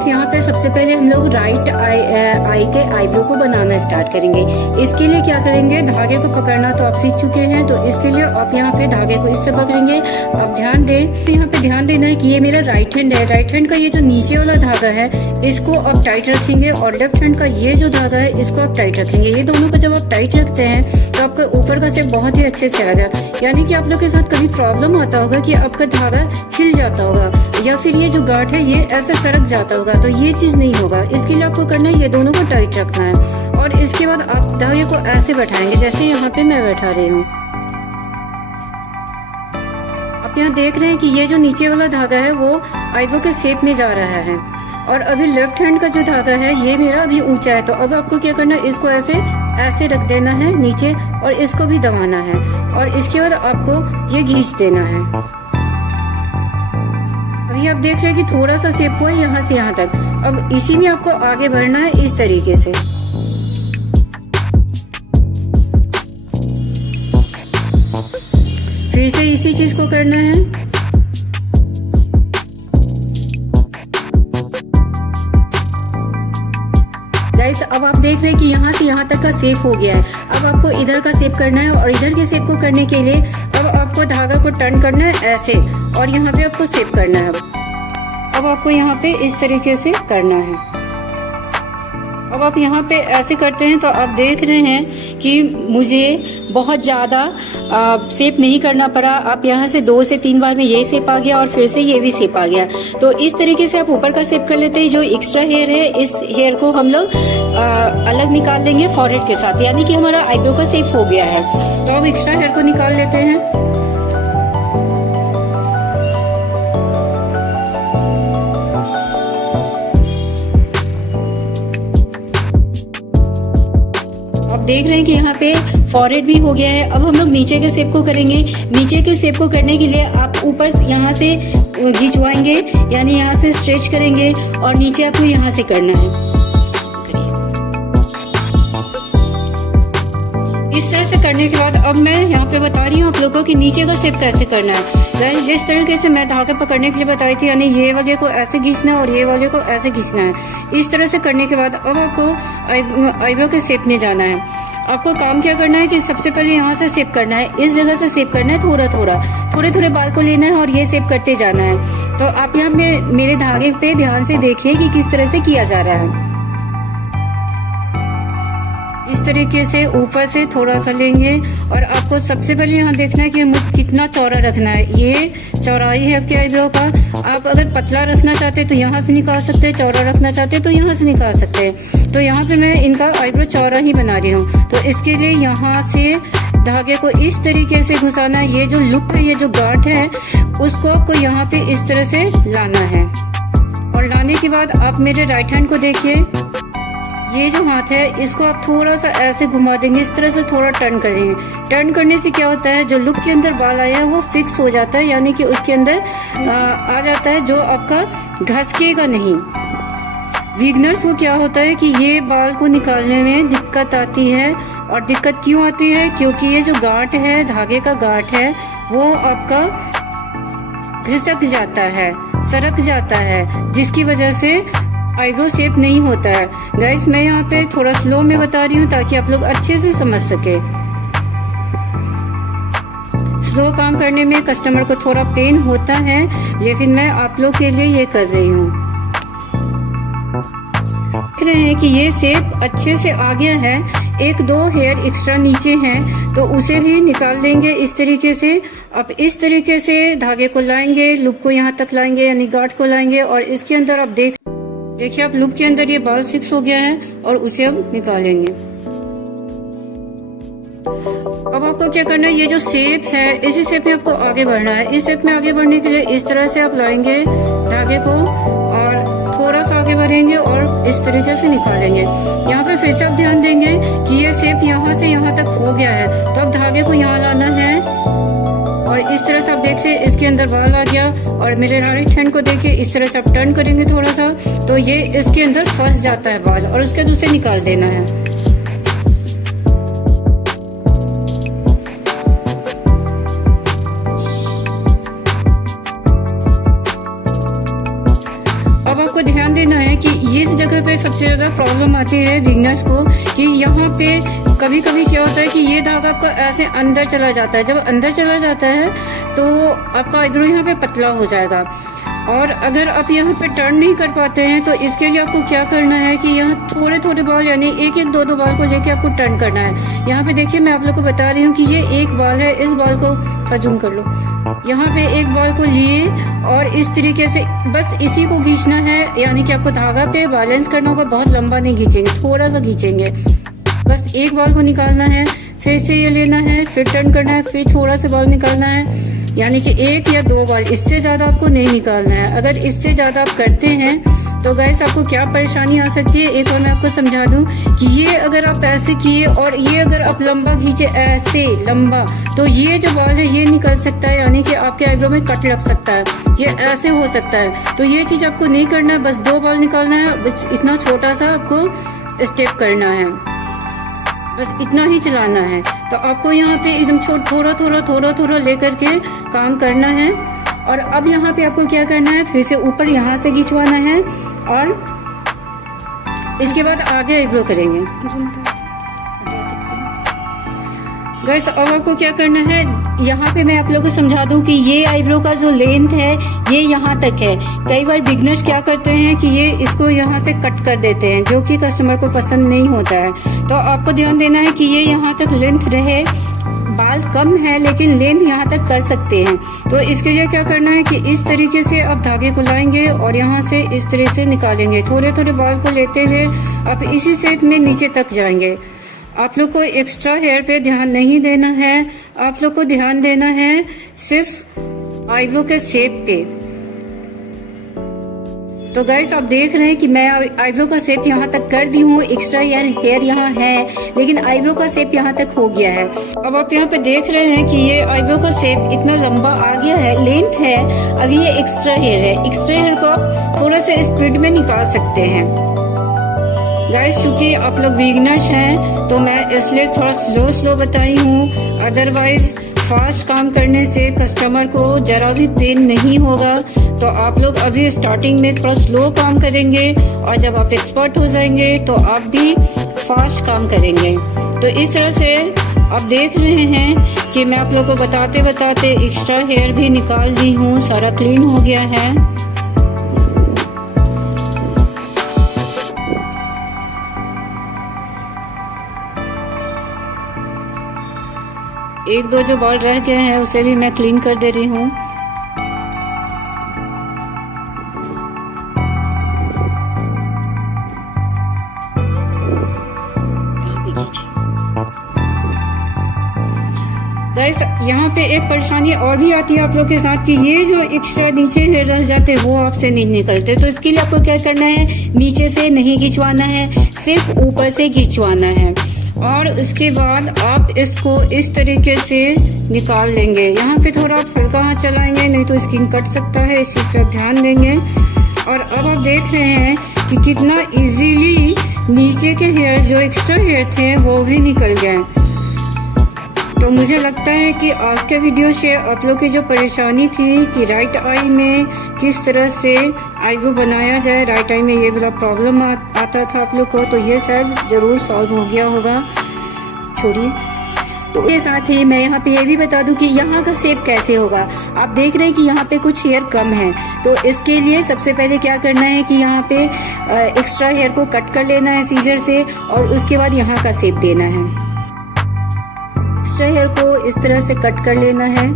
Guys यहाँ पे सबसे पहले हम लोग राइट आई के आईब्रो को बनाना स्टार्ट करेंगे। इसके लिए क्या करेंगे, धागे को पकड़ना तो आप सीख चुके हैं, तो इसके लिए आप यहाँ पे धागे को इस तरह पकड़ेंगे। आप ध्यान दें, तो यहाँ पे ध्यान देना है कि ये मेरा राइट हैंड है। राइट हैंड का ये जो नीचे वाला धागा है इसको आप टाइट रखेंगे और लेफ्ट हैंड का ये जो धागा है इसको आप टाइट रखेंगे। ये दोनों को जब आप टाइट रखते हैं तो आपका ऊपर का शेप बहुत ही अच्छे से आएगा। यानी कि आप लोग के साथ कभी प्रॉब्लम आता होगा कि आपका धागा हिल जाता होगा या फिर ये जो गांठ है ये ऐसा सरक जाता होगा, तो ये चीज नहीं होगा। इसके लिए आपको करना है ये दोनों को टाइट रखना है और इसके बाद आप धागे को ऐसे बैठाएंगे जैसे यहाँ पे मैं बैठा रही हूँ। आप यहाँ देख रहे हैं कि ये जो नीचे वाला धागा है वो आईब्रो के शेप में जा रहा है और अभी लेफ्ट हैंड का जो धागा है ये मेरा अभी ऊंचा है। तो अब आपको क्या करना है, इसको ऐसे ऐसे रख देना है नीचे और इसको भी दबाना है और इसके बाद आपको ये घींच देना है। अभी आप देख रहे हैं कि थोड़ा सा शेप हुआ है यहाँ से यहाँ तक। अब इसी में आपको आगे बढ़ना है इस तरीके से। फिर से इसी चीज को करना है। गाइस अब आप देख रहे हैं कि यहाँ से यहाँ तक का शेप हो गया है। अब आपको इधर का शेप करना है और इधर के शेप को करने के लिए अब आपको धागा को टर्न करना है ऐसे और यहाँ पे आपको शेप करना है। अब आपको यहाँ पे इस तरीके से करना है। अब आप यहाँ पे ऐसे करते हैं तो आप देख रहे हैं कि मुझे बहुत ज़्यादा शेप नहीं करना पड़ा। आप यहाँ से 2 से 3 बार में ये शेप आ गया और फिर से ये भी शेप आ गया। तो इस तरीके से आप ऊपर का शेप कर लेते हैं। जो एक्स्ट्रा हेयर है इस हेयर को हम लोग अलग निकाल लेंगे फॉरहेड के साथ, यानी कि हमारा आईब्रो का शेप हो गया है। तो अब एक्स्ट्रा हेयर को निकाल लेते हैं। देख रहे हैं कि यहाँ पे फॉरहेड भी हो गया है। अब हम लोग नीचे के शेप को करेंगे। नीचे के शेप को करने के लिए आप ऊपर यहाँ से खिंचवाएंगे, यानी यहाँ से स्ट्रेच करेंगे और नीचे आपको यहाँ से करना है। इस तरह से करने के बाद अब मैं यहाँ पे बता रही हूँ आप लोगों को कि नीचे का शेप कैसे करना है। गाइस जिस तरीके से मैं धागा पकड़ने के लिए बताई थी, यानी ये वाले को ऐसे खींचना है और ये वाले को ऐसे खींचना है। इस तरह से करने के बाद अब आपको आईब्रो के शेप में जाना है। आपको काम क्या करना है कि सबसे पहले यहाँ से शेप करना है, इस जगह से शेप करना है, थोड़े थोड़े बाल को लेना है और ये शेप करते जाना है। तो आप यहाँ पे मेरे धागे पे ध्यान से देखिए कि किस तरह से किया जा रहा है। इस तरीके से ऊपर से थोड़ा सा लेंगे और आपको सबसे पहले यहाँ देखना है कि मुझ कितना चौड़ा रखना है। ये चौड़ाई है आपके आईब्रो का। आप अगर पतला रखना चाहते हैं तो यहाँ से निकाल सकते हैं, चौड़ा रखना चाहते हैं तो यहाँ से निकाल सकते हैं। तो यहाँ पे मैं इनका आईब्रो चौड़ा ही बना रही हूँ। तो इसके लिए यहाँ से धागे को इस तरीके से घुसाना है। ये जो लुक है, ये जो गांठ है, उसको आपको यहाँ पे इस तरह से लाना है और लाने के बाद आप मेरे राइट हैंड को देखिए। ये जो हाथ है इसको आप थोड़ा सा ऐसे घुमा देंगे, इस तरह से थोड़ा टर्न करेंगे। टर्न करने से क्या होता है, जो लुक के अंदर बाल आया है वो फिक्स हो जाता है, यानी कि उसके अंदर आ जाता है, जो आपका घसकेगा नहीं। विगनर्स को क्या होता है कि ये बाल को निकालने में दिक्कत आती है। और दिक्कत क्यों आती है, क्योंकि ये जो गांठ है, धागे का गांठ है, वो आपका घिसक जाता है, सरक जाता है, जिसकी वजह से आईब्रो शेप नहीं होता है। गाइस मैं यहाँ पे थोड़ा स्लो में बता रही हूँ ताकि आप लोग अच्छे से समझ सके। स्लो काम करने में कस्टमर को थोड़ा पेन होता है, लेकिन मैं आप लोग के लिए ये कर रही हूँ। देख रहे हैं कि ये शेप अच्छे से आ गया है। 1-2 हेयर एक्स्ट्रा नीचे हैं तो उसे भी निकाल लेंगे इस तरीके से। अब इस तरीके से धागे को लाएंगे, लूप को यहाँ तक लाएंगे, यानी गांठ को लाएंगे और इसके अंदर आप देखिए आप लूप के अंदर ये बाल फिक्स हो गया है और उसे अब निकालेंगे। अब आपको क्या करना है, ये जो शेप है इसी शेप में आपको आगे बढ़ना है। इस शेप में आगे बढ़ने के लिए इस तरह से आप लाएंगे धागे को और थोड़ा सा आगे बढ़ेंगे और इस तरीके से निकालेंगे। यहाँ पे फिर से आप ध्यान देंगे कि ये शेप यहाँ से यहाँ तक हो गया है, तो अब धागे को यहाँ लाना है और इस तरह से आप देखिए इसके अंदर बाल आ गया। और मेरे राइट हैंड को देखिए, इस तरह से आप टर्न करेंगे थोड़ा सा तो ये इसके अंदर फंस जाता है बाल और उसके बाद उसे निकाल देना है। ध्यान देना है कि इस जगह पे सबसे ज़्यादा प्रॉब्लम आती है बिगनर्स को, कि यहाँ पे कभी कभी क्या होता है कि ये धागा आपका ऐसे अंदर चला जाता है। जब अंदर चला जाता है तो आपका आईब्रो यहाँ पे पतला हो जाएगा। और अगर आप यहाँ पे टर्न नहीं कर पाते हैं तो इसके लिए आपको क्या करना है कि यहाँ थोड़े थोड़े बाल यानी एक एक दो दो बाल को लेके आपको टर्न करना है। यहाँ पे देखिए मैं आप लोग को बता रही हूँ कि ये एक बाल है, इस बाल को थोड़ा जूम कर लो। यहाँ पे एक बाल को लिए और इस तरीके से बस इसी को खींचना है, यानी कि आपको धागा पे बैलेंस करना होगा, बहुत लंबा नहीं खींचेंगे, थोड़ा सा खींचेंगे। बस एक बाल को निकालना है, फिर से ये लेना है, फिर टर्न करना है, फिर थोड़ा सा बाल निकालना है, यानी कि एक या दो बाल, इससे ज़्यादा आपको नहीं निकालना है। अगर इससे ज़्यादा आप करते हैं तो गाइस आपको क्या परेशानी आ सकती है, एक और मैं आपको समझा दूं कि ये अगर आप ऐसे किए और ये अगर आप लंबा खींचे ऐसे लंबा, तो ये जो बाल है ये निकल सकता है, यानी कि आपके आईब्रो में कट लग सकता है, ये ऐसे हो सकता है। तो ये चीज़ आपको नहीं करना है, बस दो बाल निकालना है, बस इतना छोटा सा आपको स्टेप करना है, बस इतना ही चलाना है। तो आपको यहाँ पे एकदम थोड़ा थोड़ा थोड़ा थोड़ा लेकर के काम करना है। और अब यहाँ पे आपको क्या करना है, फिर से ऊपर यहाँ से खिंचवाना है और इसके बाद आगे आईब्रो करेंगे। गाइस अब आपको क्या करना है, यहाँ पे मैं आप लोगों को समझा दूं कि ये आईब्रो का जो लेंथ है ये यहाँ तक है। कई बार बिगनर्स क्या करते हैं कि ये इसको यहाँ से कट कर देते हैं, जो कि कस्टमर को पसंद नहीं होता है। तो आपको ध्यान देना है कि ये यहाँ तक लेंथ रहे, बाल कम है लेकिन लेंथ यहाँ तक कर सकते हैं। तो इसके लिए क्या करना है कि इस तरीके से आप धागे को लाएंगे और यहाँ से इस तरह से निकालेंगे, थोड़े थोड़े बाल को लेते हुए आप इसी शेप में नीचे तक जाएंगे। आप लोग को एक्स्ट्रा हेयर पे ध्यान नहीं देना है, आप लोग को ध्यान देना है सिर्फ आईब्रो के शेप पे। तो गाइस आप देख रहे हैं कि मैं आईब्रो का शेप यहाँ तक कर दी हूँ, एक्स्ट्रा हेयर यहाँ है लेकिन आईब्रो का शेप यहाँ तक हो गया है। अब आप यहाँ पे देख रहे हैं कि ये आईब्रो का शेप इतना लंबा आ गया है, लेंथ है, अभी ये एक्स्ट्रा हेयर है। एक्स्ट्रा हेयर को आप थोड़ा सा स्पीड में निकाल सकते हैं। गाइस चूंकि आप लोग बिगिनर्स हैं तो मैं इसलिए थोड़ा स्लो बताई हूँ, अदरवाइज फास्ट काम करने से कस्टमर को जरा भी पेन नहीं होगा। तो आप लोग अभी स्टार्टिंग में थोड़ा स्लो काम करेंगे और जब आप एक्सपर्ट हो जाएंगे तो आप भी फास्ट काम करेंगे। तो इस तरह से आप देख रहे हैं कि मैं आप लोग को बताते बताते एक्स्ट्रा हेयर भी निकाल दी हूँ, सारा क्लीन हो गया है। एक दो जो बाल रह गए हैं उसे भी मैं क्लीन कर दे रही हूँ। गाइस यहाँ पे एक परेशानी और भी आती है आप लोग के साथ कि ये जो एक्स्ट्रा नीचे हेयर रह जाते हैं वो आपसे नहीं निकलते। तो इसके लिए आपको क्या करना है, नीचे से नहीं खिंचवाना है, सिर्फ ऊपर से खिंचवाना है और उसके बाद आप इसको इस तरीके से निकाल लेंगे। यहाँ पे थोड़ा आप हल्का हाथ चलाएंगे, नहीं तो स्किन कट सकता है, इस चीज़ पर ध्यान देंगे। और अब आप देख रहे हैं कि कितना इजीली नीचे के हेयर जो एक्स्ट्रा हेयर थे वो भी निकल गए। तो मुझे लगता है कि आज के वीडियो से आप लोग की जो परेशानी थी कि राइट आई में किस तरह से आईब्रो बनाया जाए, राइट आई में ये बड़ा प्रॉब्लम आता था आप लोग को, तो ये शायद ज़रूर सॉल्व हो गया होगा। छोड़िए, तो ये साथ ही मैं यहाँ पे ये भी बता दूं कि यहाँ का शेप कैसे होगा। आप देख रहे हैं कि यहाँ पे कुछ हेयर कम है, तो इसके लिए सबसे पहले क्या करना है कि यहाँ पे एक्स्ट्रा हेयर को कट कर लेना है सीजर से और उसके बाद यहाँ का शेप देना है। एक्स्ट्रा हेयर को इस तरह से कट कर लेना है।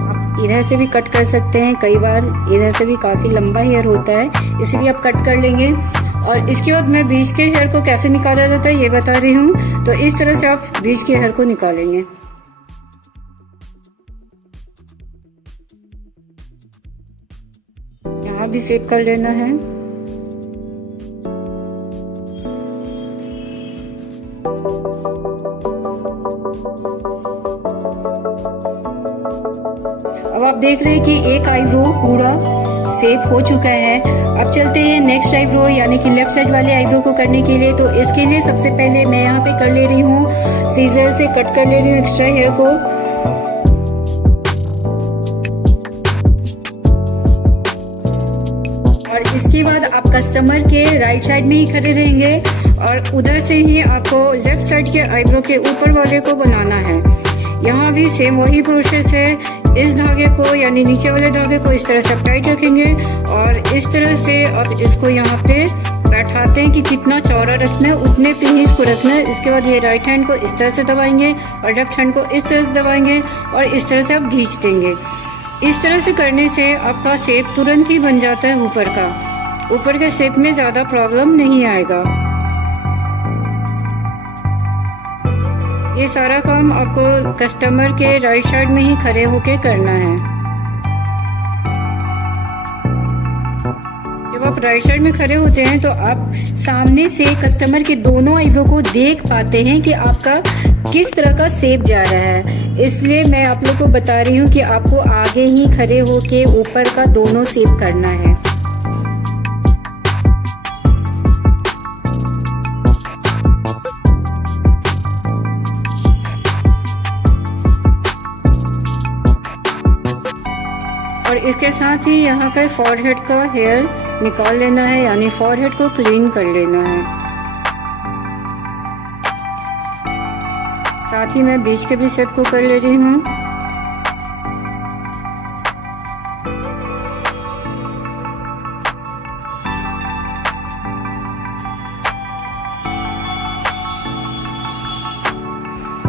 आप इधर से भी कट कर सकते हैं, कई बार इधर से भी काफी लंबा हेयर होता है, इसे भी आप कट कर लेंगे। और इसके बाद मैं बीच के हेयर को कैसे निकाला जाता है ये बता रही हूँ। तो इस तरह से आप बीच के हेयर को निकालेंगे। यहाँ भी शेप कर लेना है। अब आप देख रहे हैं कि एक आईब्रो पूरा शेप हो चुका है। अब चलते हैं नेक्स्ट आईब्रो यानी कि लेफ्ट साइड वाले आईब्रो को करने के लिए। तो इसके लिए सबसे पहले मैं यहाँ पे कर ले रही हूँ, सीजर से कट कर ले रही हूँ एक्स्ट्रा हेयर को। और इसके बाद आप कस्टमर के राइट साइड में ही खड़े रहेंगे और उधर से ही आपको लेफ्ट साइड के आईब्रो के ऊपर वाले को बनाना है। यहाँ भी सेम वही प्रोसेस है। इस धागे को यानी नीचे वाले धागे को इस तरह से टाइट रखेंगे और इस तरह से आप इसको यहाँ पे बैठाते हैं कि कितना चौड़ा रखना है उतने पे ही इसको रखना है। इसके बाद ये राइट हैंड को इस तरह से दबाएंगे और लेफ्ट हैंड को इस तरह से दबाएंगे और इस तरह से आप खींच देंगे। इस तरह से करने से आपका शेप तुरंत ही बन जाता है ऊपर का। ऊपर के शेप में ज़्यादा प्रॉब्लम नहीं आएगा। ये सारा काम आपको कस्टमर के राइट साइड में ही खड़े होके करना है। जब आप राइट साइड में खड़े होते हैं तो आप सामने से कस्टमर के दोनों आईब्रो को देख पाते हैं कि आपका किस तरह का शेप जा रहा है। इसलिए मैं आप लोग को बता रही हूँ कि आपको आगे ही खड़े होके ऊपर का दोनों शेप करना है। और इसके साथ ही यहाँ पे फॉरहेड का हेयर निकाल लेना है यानी फॉरहेड को क्लीन कर लेना है। साथ ही मैं बीच के भी शेप को कर ले रही हूँ।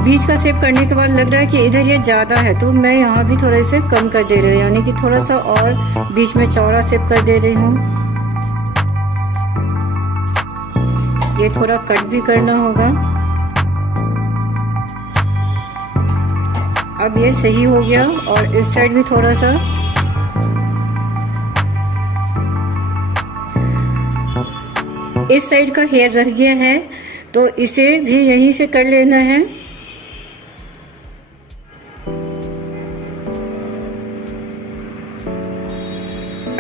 बीच का शेप करने के बाद लग रहा है कि इधर ये ज़्यादा है तो मैं यहाँ भी थोड़ा से कम कर दे रही हूँ यानी कि थोड़ा सा और बीच में चौड़ा शेप कर दे रही हूँ। ये थोड़ा कट भी करना होगा। अब ये सही हो गया और इस साइड भी थोड़ा सा। इस साइड का हेयर रह गया है तो इसे भी यहीं से कर लेना है।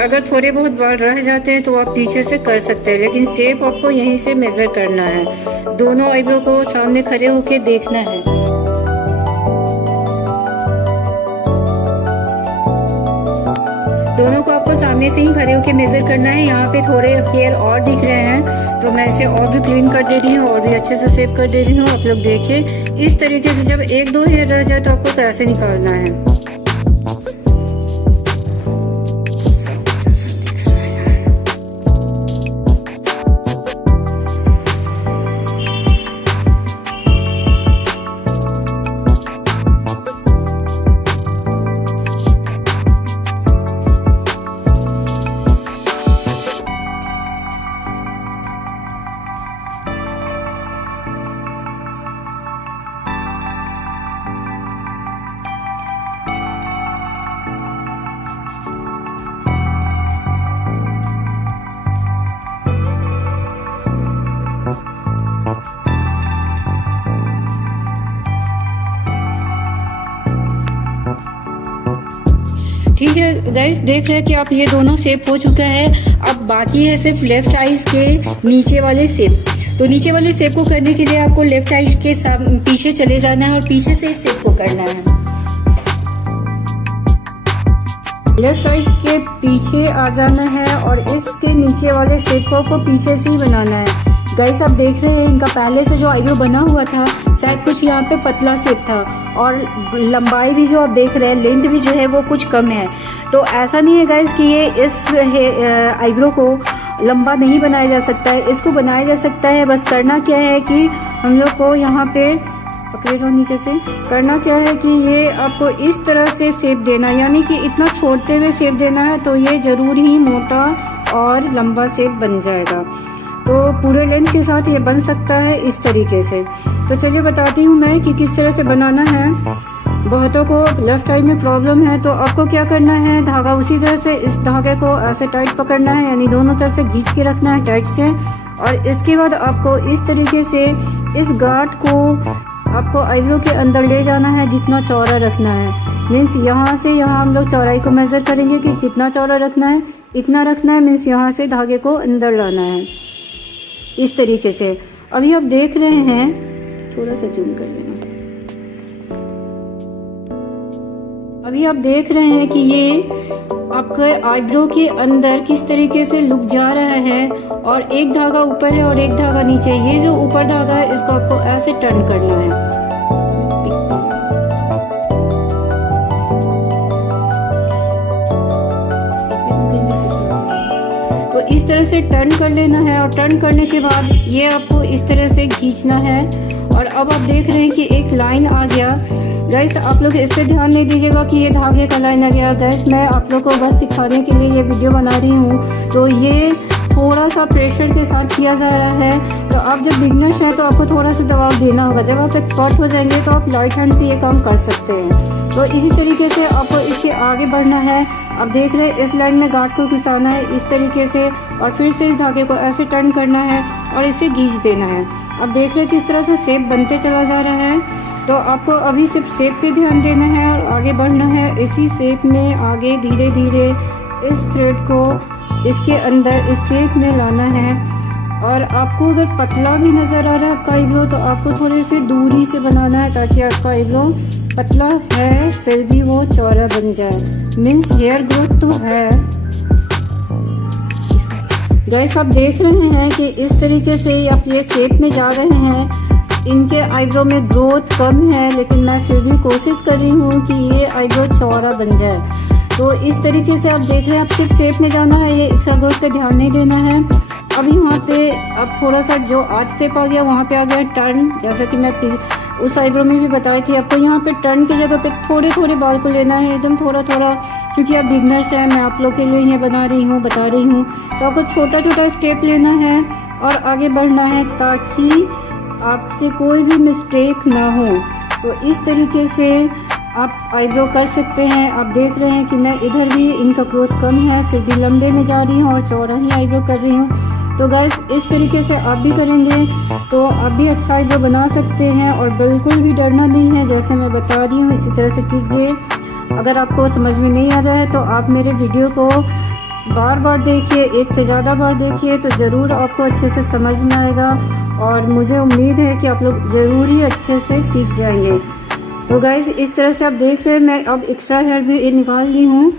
अगर थोड़े बहुत बाल रह जाते हैं तो आप पीछे से कर सकते हैं, लेकिन शेप आपको यहीं से मेजर करना है। दोनों आईब्रो को सामने खड़े होके देखना है। दोनों को आपको सामने से ही खड़े होके मेजर करना है। यहाँ पे थोड़े हेयर और दिख रहे हैं तो मैं इसे और भी क्लीन कर दे रही हूँ और भी अच्छे से सेव कर दे रही हूँ। आप लोग देखिए इस तरीके से जब एक दो हेयर रह जाए तो आपको कैसे निकालना है। ठीक है गाइस, देख रहे हैं कि आप ये दोनों शेप हो चुका है। अब बाकी है सिर्फ लेफ्ट आईज के नीचे वाले शेप। तो नीचे वाले शेप को करने के लिए आपको लेफ्ट आईज के पीछे चले जाना है और पीछे से इस शेप को करना है। लेफ्ट आईज के पीछे आ जाना है और इसके नीचे वाले शेप को पीछे से ही बनाना है। गाइस आप देख रहे हैं इनका पहले से जो आईब्रो बना हुआ था शायद कुछ यहाँ पे पतला शेप था और लंबाई भी जो आप देख रहे हैं लेंथ भी जो है वो कुछ कम है। तो ऐसा नहीं है गाइस कि ये इस आईब्रो को लंबा नहीं बनाया जा सकता है, इसको बनाया जा सकता है। बस करना क्या है कि हम लोग को यहाँ पे पकड़े रहो नीचे से, करना क्या है कि ये आपको इस तरह से शेप देना, यानी कि इतना छोड़ते हुए शेप देना है तो ये जरूर ही मोटा और लंबा शेप बन जाएगा। तो पूरे लेंथ के साथ ये बन सकता है इस तरीके से। तो चलिए बताती हूँ मैं कि किस तरह से बनाना है। बहुतों को लेफ्ट आई में प्रॉब्लम है तो आपको क्या करना है, धागा उसी तरह से इस धागे को ऐसे टाइट पकड़ना है, यानी दोनों तरफ से खींच के रखना है टाइट से। और इसके बाद आपको इस तरीके से इस गांठ को आपको आईब्रो के अंदर ले जाना है, जितना चौड़ा रखना है। मीन्स यहाँ से यहाँ हम लोग चौड़ाई को मेज़र करेंगे कि कितना चौड़ा रखना है, इतना रखना है। मीन्स यहाँ से धागे को अंदर लाना है इस तरीके से। अभी आप देख रहे हैं, थोड़ा सा जूम कर लेना। अभी आप देख रहे हैं कि ये आपके आईब्रो के अंदर किस तरीके से लुक जा रहा है, और एक धागा ऊपर है और एक धागा नीचे। ये जो ऊपर धागा है इसको आपको ऐसे टर्न करना है। तो इस तरह से टर्न कर लेना है, और टर्न करने के बाद ये आपको इस तरह से खींचना है। और अब आप देख रहे हैं कि एक लाइन आ गया। गाइस आप लोग इस पर ध्यान नहीं दीजिएगा कि ये धागे का लाइन आ गया। गाइस मैं आप लोग को बस सिखाने के लिए ये वीडियो बना रही हूँ। तो ये थोड़ा सा प्रेशर के साथ किया जा रहा है। तो आप जब बिगनर्स हैं तो आपको थोड़ा सा दबाव देना होगा। जब आप एक्सपर्ट हो जाएंगे तो आप लाइट हैंड से ये काम कर सकते हैं। तो इसी तरीके से आपको इसके आगे बढ़ना है। आप देख रहे हैं इस लाइन में गांठ को घुसाना है इस तरीके से, और फिर से इस धागे को ऐसे टर्न करना है और इसे खींच देना है। आप देख रहे हैं किस तरह से शेप बनते चला जा रहा है। तो आपको अभी सिर्फ शेप पे ध्यान देना है और आगे बढ़ना है इसी शेप में आगे। धीरे धीरे इस थ्रेड को इसके अंदर इस शेप में लाना है। और आपको अगर पतला भी नज़र आ रहा है आपका आईब्रो तो आपको थोड़े से दूरी से बनाना है, ताकि आपका आईब्रो पतला है फिर भी वो चौड़ा बन जाए। मीन्स हेयर ग्रोथ तो है। गाइस आप देख रहे हैं कि इस तरीके से आप ये शेप में जा रहे हैं। इनके आईब्रो में ग्रोथ कम है, लेकिन मैं फिर भी कोशिश कर रही हूँ कि ये आईब्रो चौड़ा बन जाए। तो इस तरीके से आप देख रहे हैं, आप सिर्फ शेप में जाना है, ये एक्स्ट्रा ग्रोथ पे ध्यान नहीं देना है। अब यहाँ पे अब थोड़ा सा जो आज स्टेप आ गया वहाँ पे आ गया टर्न। जैसा कि मैं उस आईब्रो में भी बताई थी आपको, यहाँ पे टर्न की जगह पे थोड़े थोड़े बाल को लेना है, एकदम थोड़ा थोड़ा। क्योंकि आप बिगनर्स हैं, मैं आप लोग के लिए ये बता रही हूँ। तो आपको छोटा छोटा स्टेप लेना है और आगे बढ़ना है, ताकि आपसे कोई भी मिस्टेक ना हो। तो इस तरीके से आप आईब्रो कर सकते हैं। आप देख रहे हैं कि मैं इधर भी इनका ग्रोथ कम है फिर भी लंबे में जा रही हूँ और चौड़ा ही आईब्रो कर रही हूँ। तो गाइस इस तरीके से आप भी करेंगे तो आप भी अच्छा आईब्रो बना सकते हैं, और बिल्कुल भी डरना नहीं है। जैसे मैं बता रही हूँ इसी तरह से कीजिए। अगर आपको समझ में नहीं आ रहा है तो आप मेरे वीडियो को बार बार देखिए, एक से ज़्यादा बार देखिए, तो ज़रूर आपको अच्छे से समझ में आएगा। और मुझे उम्मीद है कि आप लोग ज़रूर ही अच्छे से सीख जाएंगे। तो गाइस इस तरह से आप देख रहे हैं मैं अब एक्स्ट्रा हेयर भी निकाल ली हूँ।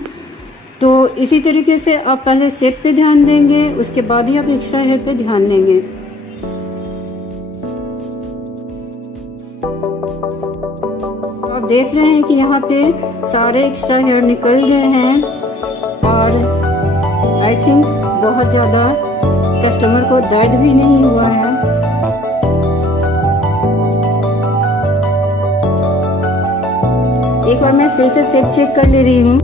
तो इसी तरीके से आप पहले शेप पे ध्यान देंगे, उसके बाद ही आप एक्स्ट्रा हेयर पे ध्यान देंगे। तो आप देख रहे हैं कि यहाँ पे सारे एक्स्ट्रा हेयर निकल गए हैं, और आई थिंक बहुत ज़्यादा कस्टमर को दर्द भी नहीं हुआ है। एक बार मैं फिर से शेप चेक कर ले रही हूँ।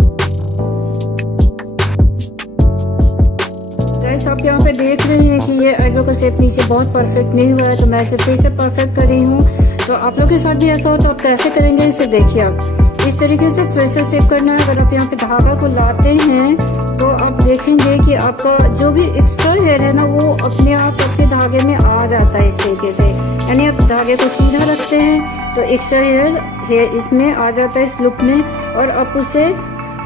गाइस आप यहाँ पे देख रहे हैं कि ये आईब्रो का शेप नीचे बहुत परफेक्ट नहीं हुआ है, तो मैं इसे फिर से परफेक्ट कर रही हूँ। तो आप लोग के साथ भी ऐसा हो तो आप कैसे करेंगे इसे देखिए। आप इस तरीके से फिर से शेप करना है। अगर आप यहाँ पे धागा को लाते हैं तो आप देखेंगे कि आपका जो भी एक्स्ट्रा हेयर है ना वो अपने आप आपके धागे में आ जाता है इस तरीके से। यानी आप धागे को सीधा रखते हैं तो एक्स्ट्रा हेयर इसमें आ जाता है इस लुक में, और आप उसे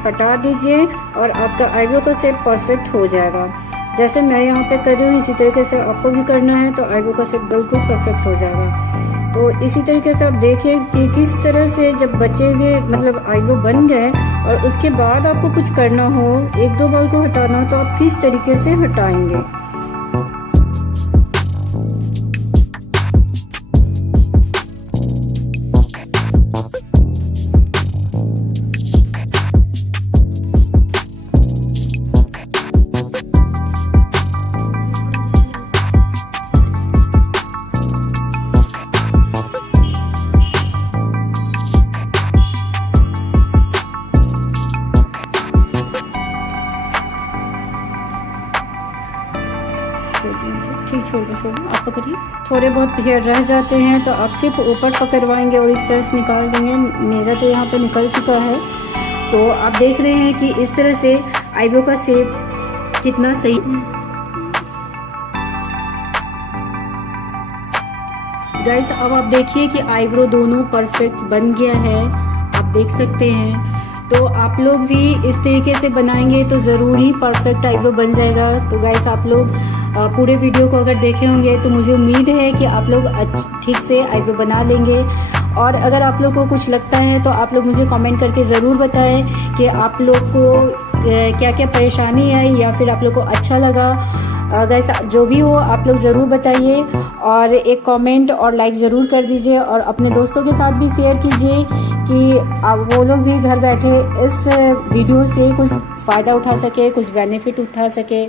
हटा दीजिए और आपका आईब्रो का शेप परफेक्ट हो जाएगा। जैसे मैं यहाँ पे कर रही हूँ इसी तरीके से आपको भी करना है, तो आईब्रो का शेप बिल्कुल परफेक्ट हो जाएगा। तो इसी तरीके से आप देखिए कि किस तरह से जब बचे हुए मतलब आईब्रो बन गए और उसके बाद आपको कुछ करना हो, एक दो बाल को हटाना हो, तो आप किस तरीके से हटाएंगे। ठीक छोटे आप पकड़िए। थोड़े बहुत हेयर रह जाते हैं तो आप सिर्फ ऊपर पकड़वाएंगे और इस तरह से निकाल देंगे। मेरा तो यहाँ पे निकल चुका है। तो आप देख रहे हैं कि इस तरह से आईब्रो का शेप कितना सही। गाइस अब आप देखिए कि आईब्रो दोनों परफेक्ट बन गया है। आप देख सकते हैं। तो आप लोग भी इस तरीके से बनाएंगे तो ज़रूर ही परफेक्ट आईब्रो बन जाएगा। तो गाइस आप लोग पूरे वीडियो को अगर देखे होंगे तो मुझे उम्मीद है कि आप लोग ठीक से आईब्रो बना लेंगे। और अगर आप लोग को कुछ लगता है तो आप लोग मुझे कमेंट करके ज़रूर बताएं कि आप लोग को क्या क्या परेशानी आई या फिर आप लोग को अच्छा लगा। गाइस जो भी हो आप लोग ज़रूर बताइए और एक कमेंट और लाइक ज़रूर कर दीजिए और अपने दोस्तों के साथ भी शेयर कीजिए कि वो लोग भी घर बैठे इस वीडियो से कुछ फ़ायदा उठा सके, कुछ बेनिफिट उठा सके।